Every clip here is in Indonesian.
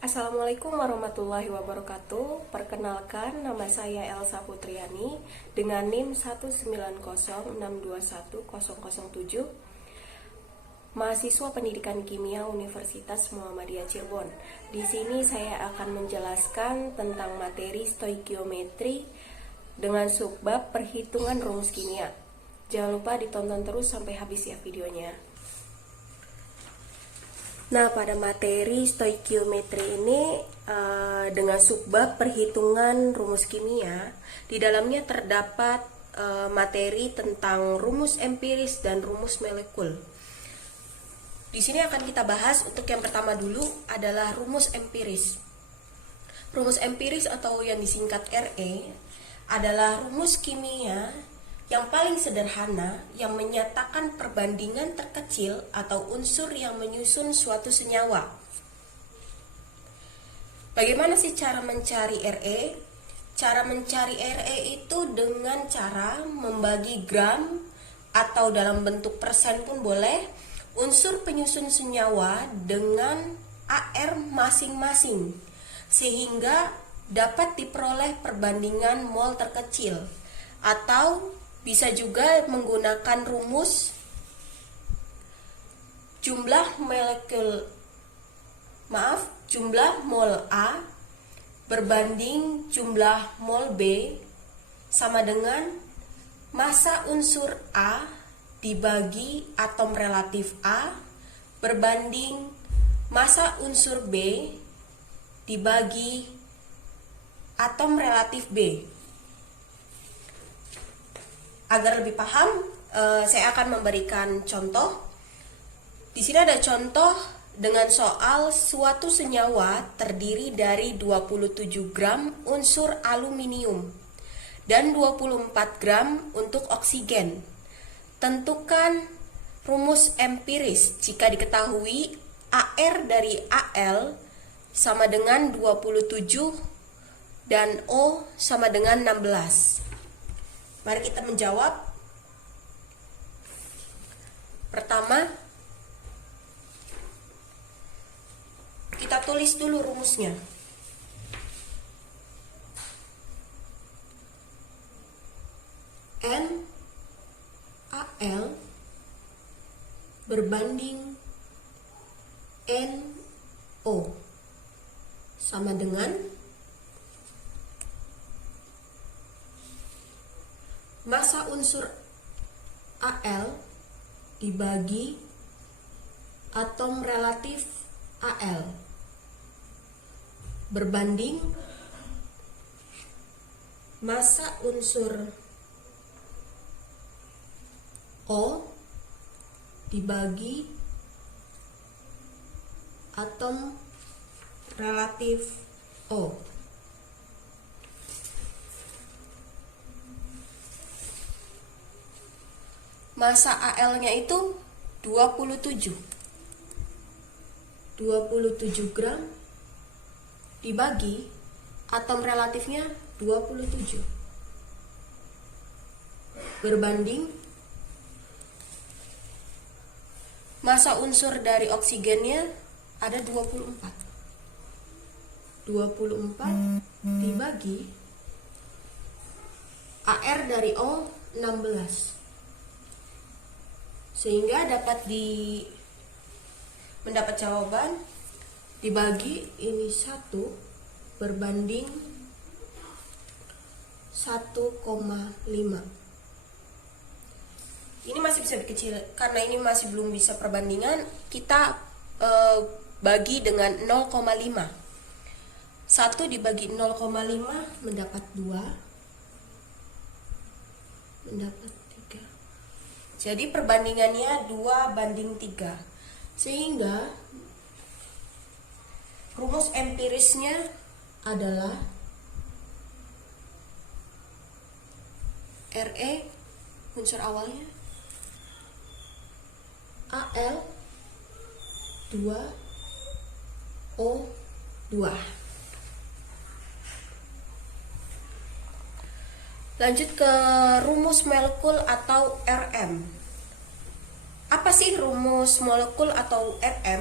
Assalamualaikum warahmatullahi wabarakatuh. Perkenalkan, nama saya Elsa Putriani dengan NIM 190621007, mahasiswa Pendidikan Kimia Universitas Muhammadiyah Cirebon. Di sini saya akan menjelaskan tentang materi stoikiometri dengan subbab perhitungan rumus kimia. Jangan lupa ditonton terus sampai habis ya videonya. Nah, pada materi stoikiometri ini dengan subbab perhitungan rumus kimia, di dalamnya terdapat materi tentang rumus empiris dan rumus molekul. Di sini akan kita bahas untuk yang pertama dulu adalah rumus empiris. Rumus empiris atau yang disingkat RE adalah rumus kimia yang paling sederhana yang menyatakan perbandingan terkecil atau unsur yang menyusun suatu senyawa. Bagaimana sih cara mencari RE? Cara mencari RE itu dengan cara membagi gram atau dalam bentuk persen pun boleh unsur penyusun senyawa dengan AR masing-masing, sehingga dapat diperoleh perbandingan mol terkecil. Atau bisa juga menggunakan rumus jumlah mol A berbanding jumlah mol B sama dengan massa unsur A dibagi atom relatif A berbanding massa unsur B dibagi atom relatif B. Agar lebih paham, saya akan memberikan contoh. Di sini ada contoh dengan soal suatu senyawa terdiri dari 27 gram unsur aluminium dan 24 gram untuk oksigen. Tentukan rumus empiris jika diketahui AR dari AL sama dengan 27 dan O sama dengan 16. Mari kita menjawab. Pertama, kita tulis dulu rumusnya. NaL berbanding NO sama dengan massa unsur Al dibagi atom relatif Al berbanding massa unsur O dibagi atom relatif O. Massa Al-nya itu 27 gram dibagi atom relatifnya 27 berbanding massa unsur dari oksigennya ada 24 dibagi AR dari O 16, sehingga dapat mendapat jawaban dibagi ini 1 berbanding 1,5. Ini masih bisa dikecil karena ini masih belum bisa perbandingan, kita bagi dengan 0,5. 1 dibagi 0,5 mendapat 2, mendapat 3. Jadi perbandingannya 2:3. Sehingga rumus empirisnya adalah Re unsur awalnya Al 2 O 2. Lanjut ke rumus molekul atau RM. Apa sih rumus molekul atau RM?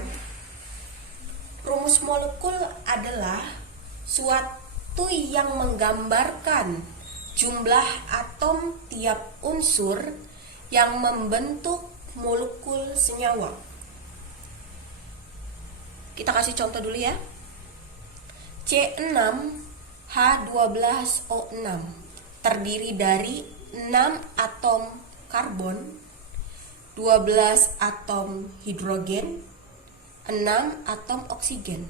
Rumus molekul adalah suatu yang menggambarkan jumlah atom tiap unsur yang membentuk molekul senyawa. Kita kasih contoh dulu ya. C6H12O6 terdiri dari 6 atom karbon, 12 atom hidrogen, 6 atom oksigen.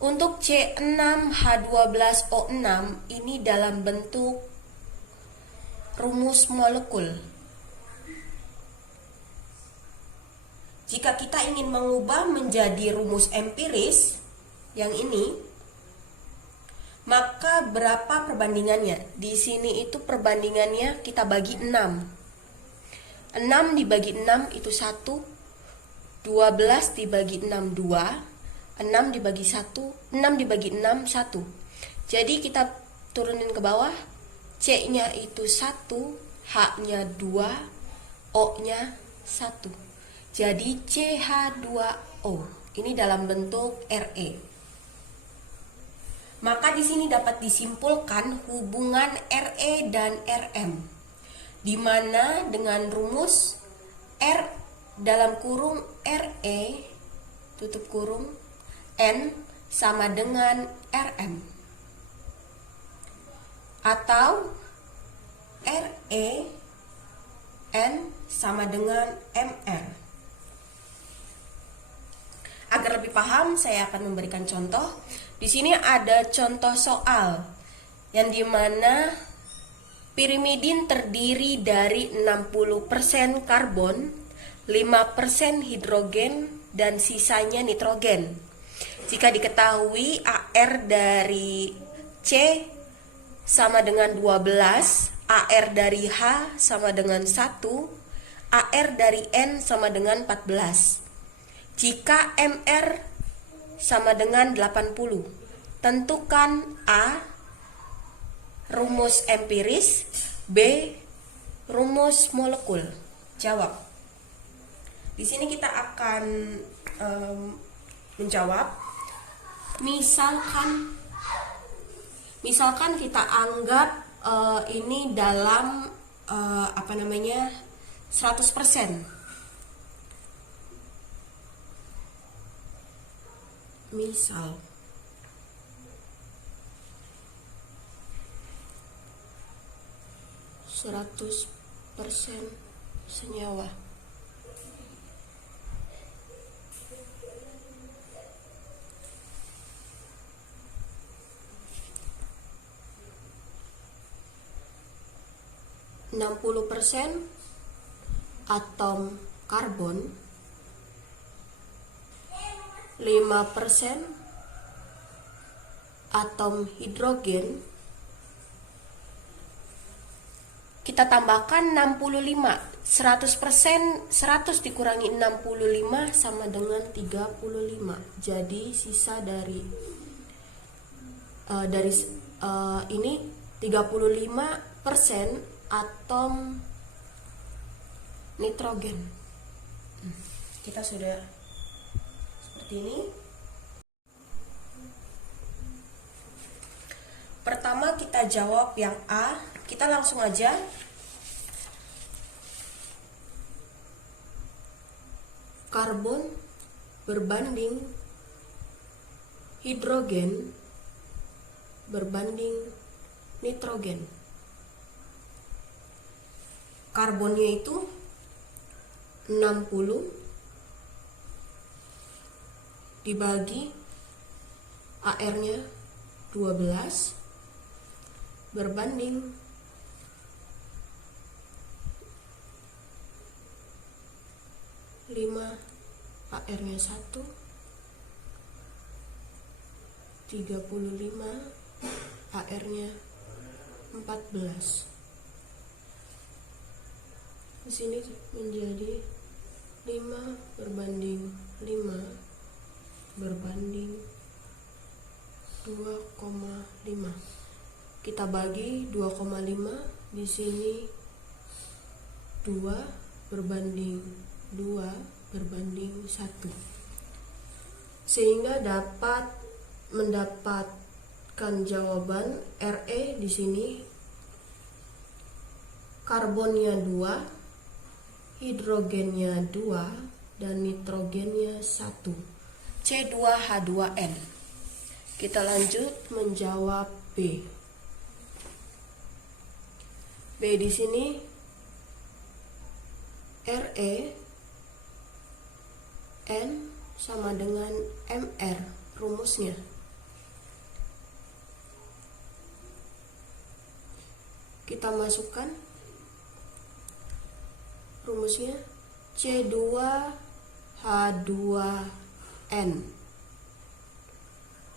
Untuk C6H12O6 ini dalam bentuk rumus molekul. Jika kita ingin mengubah menjadi rumus empiris yang ini, maka berapa perbandingannya? Di sini itu perbandingannya kita bagi 6. 6 dibagi 6 itu 1. 12 dibagi 6 2. 6 dibagi 1, 6 dibagi 6 1. Jadi kita turunin ke bawah. C-nya itu 1, H-nya 2, O-nya 1. Jadi CH2O. Ini dalam bentuk Re. Maka di sini dapat disimpulkan hubungan Re dan Rm, di mana dengan rumus R dalam kurung Re tutup kurung N sama dengan Rm, atau Re N sama dengan Mr. Agar lebih paham, saya akan memberikan contoh. Di sini ada contoh soal yang dimana pirimidin terdiri dari 60% karbon, 5% hidrogen, dan sisanya nitrogen. Jika diketahui AR dari C sama dengan 12, AR dari H sama dengan 1, AR dari N sama dengan 14. Jika MR sama dengan 80, tentukan A rumus empiris, B rumus molekul. Jawab. Di sini kita akan menjawab. Misalkan kita anggap ini dalam 100%. Misal 100% senyawa. %, atom karbon, 5% atom hidrogen. Kita tambahkan 65. 100%, 100 dikurangi 65 sama dengan 35. Jadi sisa dari ini 35% atom nitrogen. Kita sudah seperti ini. Pertama kita jawab yang A. Kita langsung aja. Karbon berbanding hidrogen berbanding nitrogen. Karbonnya itu 60 dibagi AR-nya 12 berbanding 5, AR-nya 1, 35, AR-nya 14. Di sini menjadi 5 berbanding 5 berbanding 2,5. Kita bagi 2,5, di sini 2 berbanding 2 berbanding 1. sehingga dapat mendapatkan jawaban Re di sini karbonnya 2, hidrogennya 2, dan nitrogennya 1. C2H2N. Kita lanjut menjawab B. B di sini Re N sama dengan Mr rumusnya. Kita masukkan rumusnya C2H2N.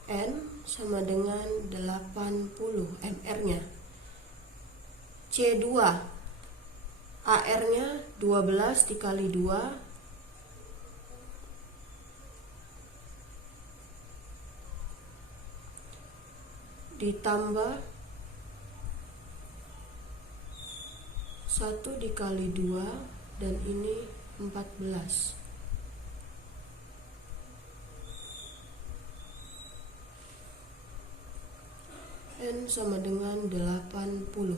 N sama dengan 80 Mr-nya. C2 AR-nya 12 dikali 2 ditambah 1 dikali 2, dan ini 14. N sama dengan 80.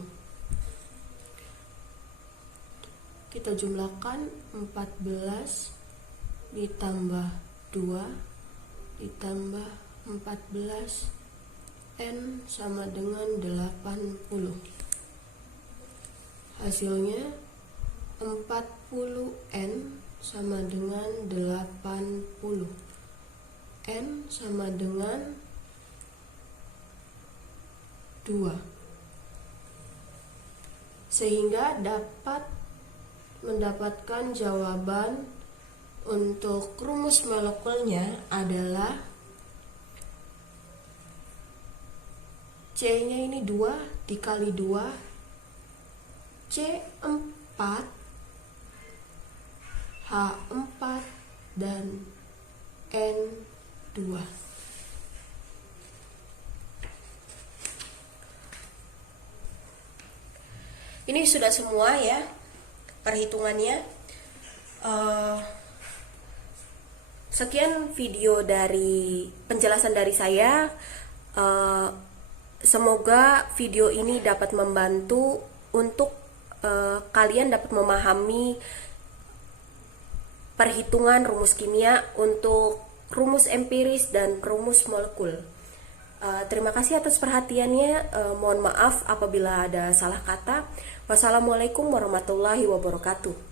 Kita jumlahkan 14 ditambah 2 ditambah 14, N sama dengan 80. Hasilnya 40N sama dengan 80. N sama dengan 2. Sehingga dapat mendapatkan jawaban untuk rumus molekulnya adalah C-nya ini 2 dikali 2, C4, H4, dan N2. Ini sudah semua ya perhitungannya. Sekian video dari penjelasan dari saya. Semoga video ini dapat membantu untuk kalian dapat memahami perhitungan rumus kimia untuk rumus empiris dan rumus molekul. Terima kasih atas perhatiannya. Mohon maaf apabila ada salah kata. Wassalamualaikum warahmatullahi wabarakatuh.